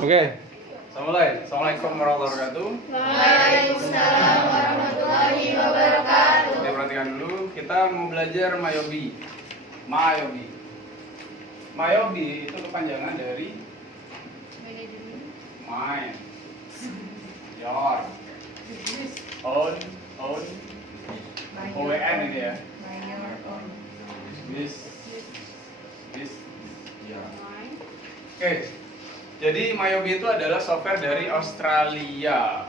Oke. Assalamualaikum warahmatullahi wabarakatuh. Waalaikumsalam warahmatullahi wabarakatuh. Oke, perhatikan dulu. Kita mau belajar Mayobi. Mayobi itu kepanjangan dari mind, your, own, OWN ini ya. This. Ya. Oke. Jadi Mayobi itu adalah software dari Australia.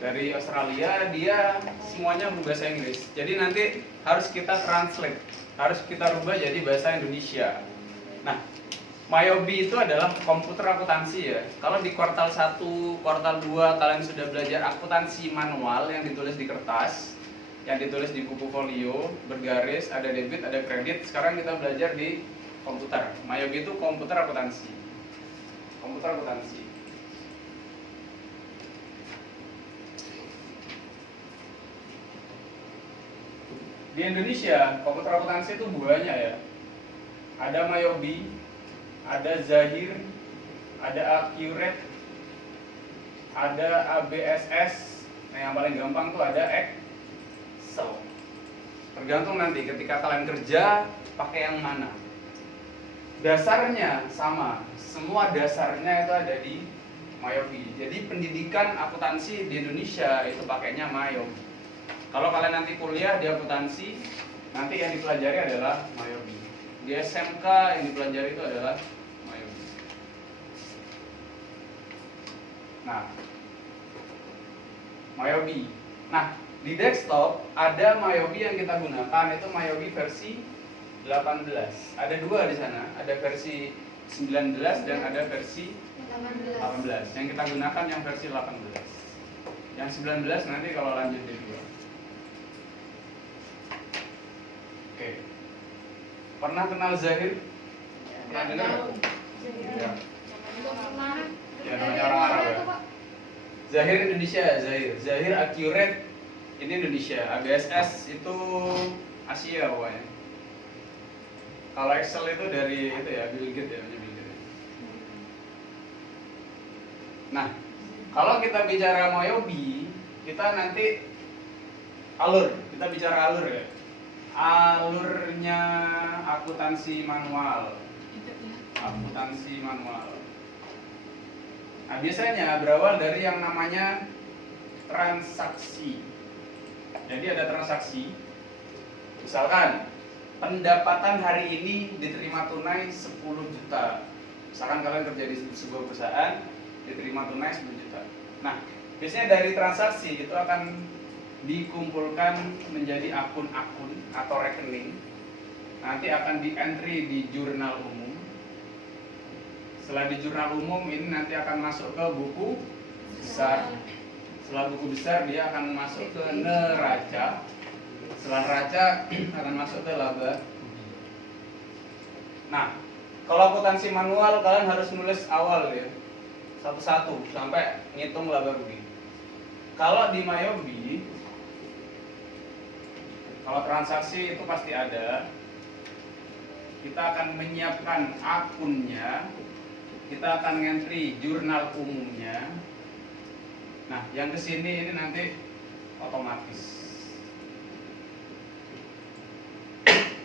Dari Australia dia semuanya berbahasa Inggris. Jadi nanti harus kita translate, harus kita rubah jadi bahasa Indonesia. Nah, Mayobi itu adalah komputer akuntansi ya. Kalau di kuartal 1, kuartal 2 kalian sudah belajar akuntansi manual yang ditulis di kertas, yang ditulis di buku folio, bergaris, ada debit, ada kredit. Sekarang kita belajar di komputer. Mayobi itu komputer akuntansi. Di Indonesia, komputer akuntansi itu banyak ya. Ada Mayobi, ada Zahir, ada Accurate, ada ABSS. Nah, yang paling gampang tuh ada Excel. Tergantung nanti ketika kalian kerja pakai yang mana. Dasarnya sama, semua dasarnya itu ada di Mayobi. Jadi pendidikan akuntansi di Indonesia itu pakainya Mayobi. Kalau kalian nanti kuliah di akuntansi, nanti yang dipelajari adalah Mayobi. Di SMK yang dipelajari itu adalah Mayobi. Nah, Mayobi. Nah, di desktop ada Mayobi yang kita gunakan, itu Mayobi versi 18. Ada dua di sana, ada versi 19 dan ada versi 18. Yang kita gunakan yang versi 18. Yang 19 nanti kalau lanjut di 2. Oke. Pernah kenal Zahir? Pernah dengar? Ya. Ya, namanya orang Arab ya. Zahir Indonesia, Zahir Accurate ini Indonesia. ABSS itu Asia pokoknya. Kalau Excel itu dari itu ya, Bill Gates ya, Bill Gates. Nah, kalau kita bicara Mayobi, kita nanti kita bicara alur ya. Alurnya akuntansi manual. Nah, biasanya berawal dari yang namanya transaksi. Jadi ada transaksi. Misalkan pendapatan hari ini diterima tunai 10 juta. Misalkan kalian kerja di sebuah perusahaan, diterima tunai 10 juta. Nah, biasanya dari transaksi itu akan dikumpulkan menjadi akun-akun atau rekening. Nanti akan di-entry di jurnal umum. Setelah di jurnal umum ini nanti akan masuk ke buku besar. Setelah buku besar dia akan masuk ke neraca. Setelah neraca akan masuk ke laba. Nah, kalau akuntansi manual kalian harus nulis awal ya, satu-satu sampai ngitung laba rugi. Kalau di Mayobi, kalau transaksi itu pasti ada. Kita akan menyiapkan akunnya, kita akan entry jurnal umumnya. Nah, yang kesini ini nanti otomatis.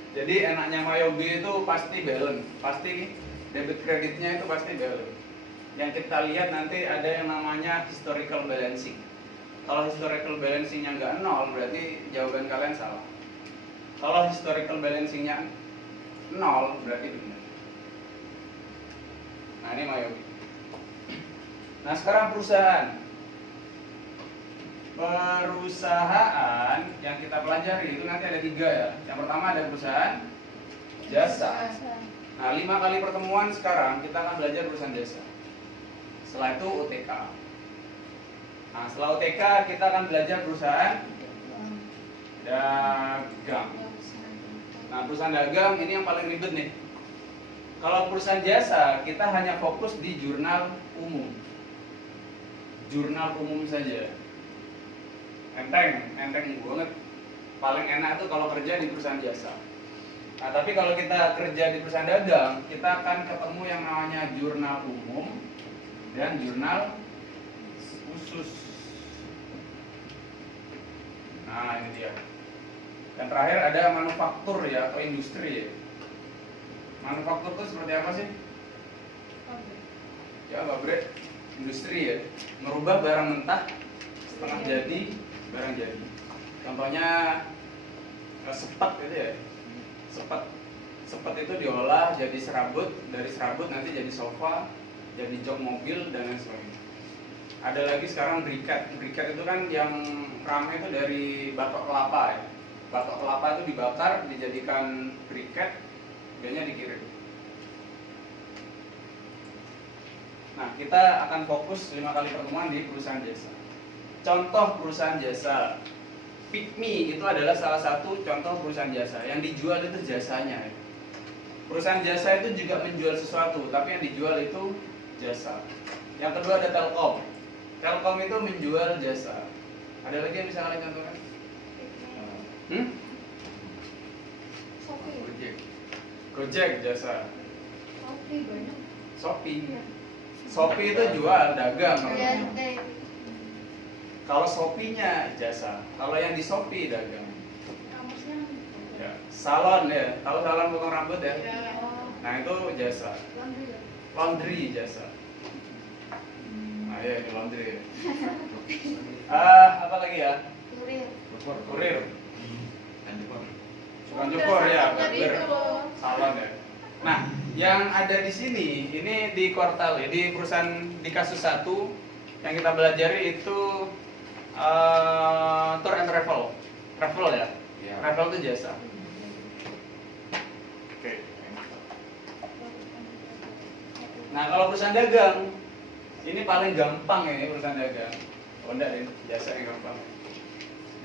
Jadi enaknya Mayobi itu pasti balance, pasti debit kreditnya itu pasti balance. Yang kita lihat nanti ada yang namanya historical balancing. Kalau historical balancingnya nggak 0, berarti jawaban kalian salah. Kalau historical balancingnya 0, berarti benar. Nah, ini Mayobi. Nah, sekarang perusahaan yang kita pelajari itu nanti ada 3 ya. Yang pertama ada perusahaan jasa. Nah, 5 kali pertemuan sekarang kita akan belajar perusahaan jasa. Setelah itu UTK. Nah, setelah UTK kita akan belajar perusahaan dagang. Nah, perusahaan dagang ini yang paling ribet nih. Kalau perusahaan jasa kita hanya fokus di jurnal umum. Jurnal umum saja. Enteng banget. Paling enak tuh kalau kerja di perusahaan jasa. Nah, tapi kalau kita kerja di perusahaan dagang, kita akan ketemu yang namanya jurnal umum, dan jurnal khusus. Nah, ini dia. Dan terakhir ada manufaktur ya, atau industri ya. Manufaktur itu seperti apa sih? Ya, pabrik, industri ya. Merubah barang mentah setengah jadi barang jadi. Contohnya sepet gitu ya. Sepet itu diolah jadi serabut, dari serabut nanti jadi sofa, jadi jok mobil dan lain sebagainya. Ada lagi sekarang briket. Briket itu kan yang ramai itu dari batok kelapa ya. Batok kelapa itu dibakar, dijadikan briket, biasanya dikirim. Nah, kita akan fokus 5 kali pertemuan di perusahaan jasa. Contoh perusahaan jasa. Pikmi itu adalah salah satu contoh perusahaan jasa. Yang dijual itu jasanya. Perusahaan jasa itu juga menjual sesuatu, tapi yang dijual itu jasa. Yang kedua ada Telkom. Telkom itu menjual jasa. Ada lagi yang bisa kalian contohkan? Gojek jasa. Shopee. Shopee itu jual, dagang. Kalau Shopee-nya jasa. Kalau yang di Shopee dagang. Ya. Salon ya, tahu salon potong rambut ya? Nah itu jasa. Laundry jasa. Nah ya ini laundry ya. Apa lagi ya? Kurir. Tukang cukur ya, barber, salon ya. Nah, yang ada di sini, ini di kuartal ya, di perusahaan di kasus 1 yang kita pelajari itu tour and travel ya. Travel itu jasa. Oke. Nah, kalau perusahaan dagang, ini paling gampang ya perusahaan dagang. Oh enggak deh, jasa yang gampang.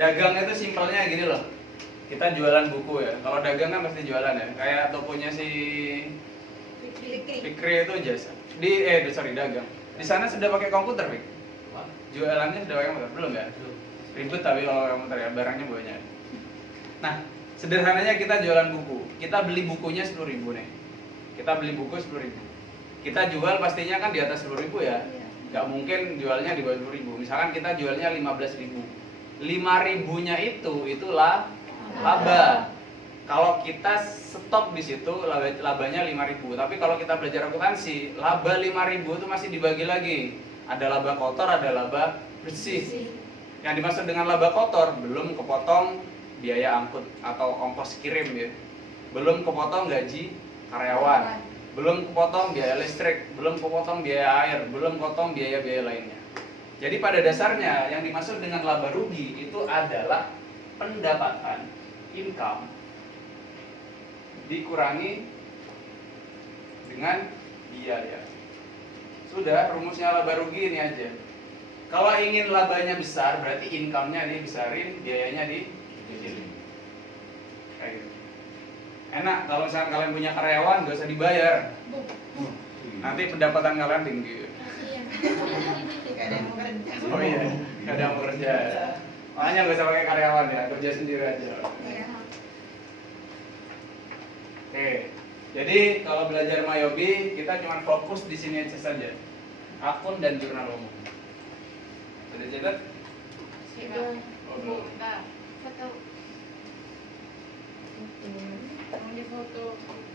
Dagang itu simpelnya gini loh. Kita jualan buku ya. Kalau dagang kan pasti jualan ya. Kayak tokonya si Fikri itu jasa. Dagang. Di sana sudah pakai komputer, Fik? Jualannya sudah pakai komputer? Belum ya? Ribet tapi kalau komputer ya, barangnya banyak. Nah, sederhananya kita jualan buku. Kita beli bukunya 10.000 nih. Kita beli buku 10.000. Kita jual pastinya kan di atas 10.000 ya. Gak mungkin jualnya di bawah 10.000. Misalkan kita jualnya 15.000. 5.000-nya itulah laba. Kalau kita stop di situ labanya 5.000. Tapi kalau kita belajar akuntansi, laba 5.000 itu masih dibagi lagi. Ada laba kotor, ada laba bersih. Yang dimaksud dengan laba kotor belum kepotong biaya angkut atau ongkos kirim ya. Belum kepotong gaji karyawan. Belum kepotong biaya listrik, belum kepotong biaya air, belum kepotong biaya-biaya lainnya. Jadi pada dasarnya yang dimaksud dengan laba rugi itu adalah pendapatan, income dikurangi dengan biaya. Sudah, rumusnya laba rugi ini aja. Kalau ingin labanya besar berarti income-nya dibesarin, biayanya dikecilin. Kayak gitu. Enak kalau misalkan kalian punya karyawan gak usah dibayar. Nanti pendapatan kalian tinggi. Gak ada yang mau kerja. Oh iya, gak ada yang mau kerja. Makanya gak usah pakai karyawan ya, kerja sendiri aja. Oke, jadi kalau belajar Mayobi kita cuma fokus di sini aja saja. Akun dan jurnal umum. Sudah catat? Oh, belum. Foto.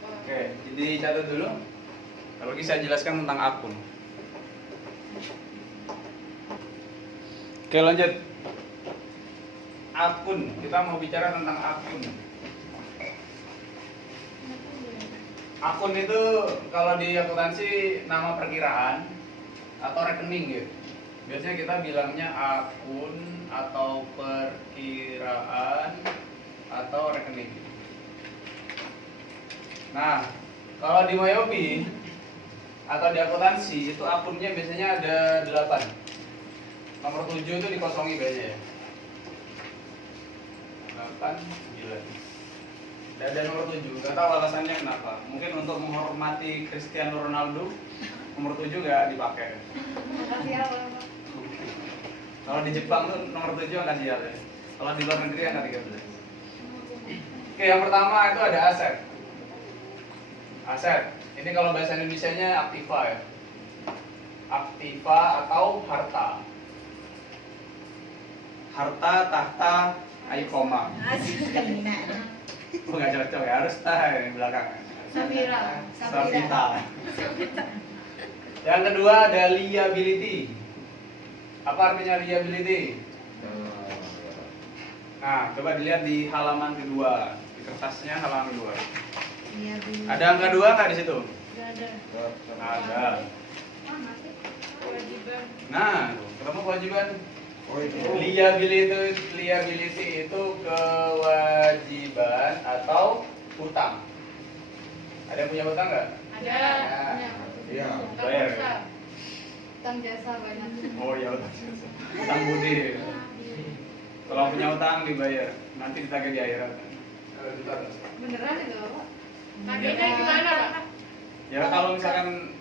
Oke, jadi catat dulu. Kalau lagi saya jelaskan tentang akun. Oke, lanjut. Akun, kita mau bicara tentang akun. Akun itu kalau di akuntansi nama perkiraan atau rekening gitu. Biasanya kita bilangnya akun atau perkiraan atau rekening. Nah, kalau di Mayobi atau di akuntansi itu akunnya biasanya ada 8. Nomor 7 itu dikosongi biasanya ya. 8, 9. Dan ada nomor 7, gak tahu alasannya kenapa. Mungkin untuk menghormati Cristiano Ronaldo, nomor 7 gak dipakai. Kalau di Jepang tuh nomor 7 akan sial ya. Kalau di luar negeri akan 13. Oke, yang pertama itu ada aset. Aset, ini kalau bahasa Indonesianya aktiva ya. aktiva atau harta. Harta, tahta, aikoma. Asik kali ini. Oh, nggak cocok ya, harus tah yang belakang. Safira. Savita. Yang kedua ada liability. Apa artinya liability? Nah, coba dilihat di halaman kedua, di kertasnya halaman kedua. Iya, Bu. Ada angka 2 nggak di situ? Nggak ada. Ada. Mana sih? Kewajiban. Nah, ketemu kewajiban. Oh itu. Liability itu kewajiban atau hutang. Ada yang punya hutang nggak? Ada. Iya. Bayar. Utang jasa banyak. Oh ya, hutang budi. Kalau punya hutang dibayar, nanti ditagih di akhirat. Beneran itu, Pak? Tagihnya gimana, Pak? Ya kalau misalkan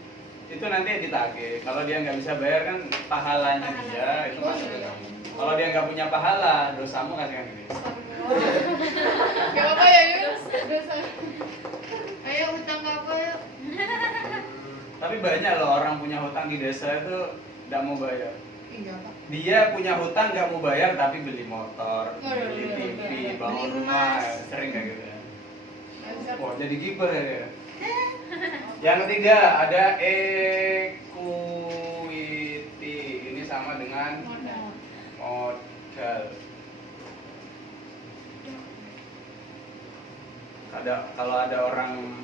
itu nanti ditagih. Kalau dia nggak bisa bayar kan pahalanya dia itu masuk ke kamu. Kalau dia nggak punya pahala, dosamu kasihkan ke dia. Gak apa ya, yuk. Dosa. Ayo hutang apa yuk? Tapi banyak loh orang punya hutang di desa itu nggak mau bayar. Iya, Pak. Dia punya hutang nggak mau bayar tapi beli motor, beli TV, bangun rumah, sering kayak gitu ya. Wah jadi kiper ya. Yang ketiga ada equity. Ini sama dengan modal. Kalau ada orang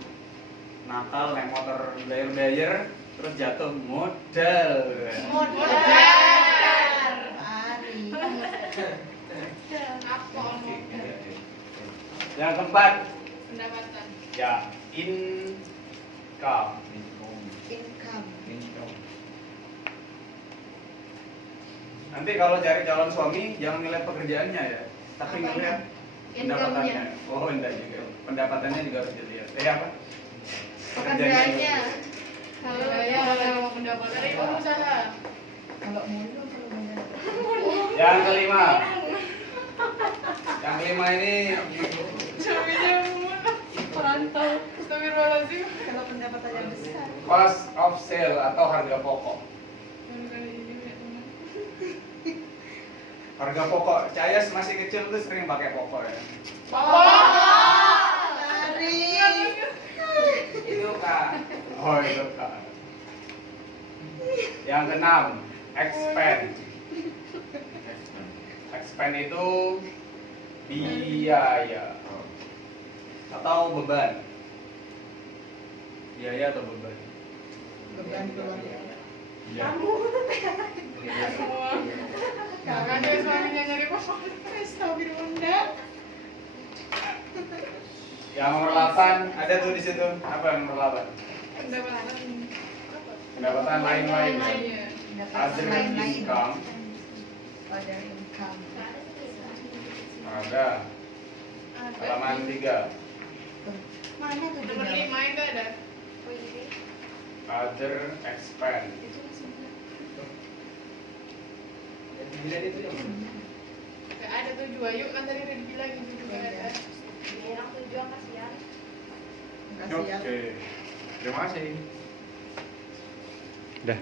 nakal naik motor dayer terus jatuh modal. Yang keempat Pendapatan. ya income. Income. Nanti kalau cari calon suami jangan ngeliat pekerjaannya ya, tapi Apanya? ngeliat pendapatannya. Oh enggak juga, pendapatannya juga harus dilihat. Apa? Pekerjaannya. Kalau kalau pendapatan dari pengusaha. Kalau mulu perlu banyak. Yang kelima. Yang kelima ini Suaminya merantau. Astagfirullahaladzim. Kalau pendapatannya besar. cost of sale atau harga pokok. Harga pokok. Cayas masih kecil tuh sering pakai pokok ya. Itu kak. Oh itu kak. Yang keenam, expense. Expense itu biaya atau beban. Biaya atau beban? Beban keluarga. Iya. Jangan deh suaminya nyari pokok. Astagfirullah. Yang nomor 8 ada tuh di situ. Apa yang nomor 8? Pendapatan. Pendapatan lain-lain. Iya. Other income. Other income. Ada. Halaman 3. Mana tuh? Nomor 5 itu ada. Other expense. Gak ada tujuh yuk kan tadi udah dibilang itu juga ada. Orang tujuan kasihan. Kasihan. Oke. Terima kasih. Udah.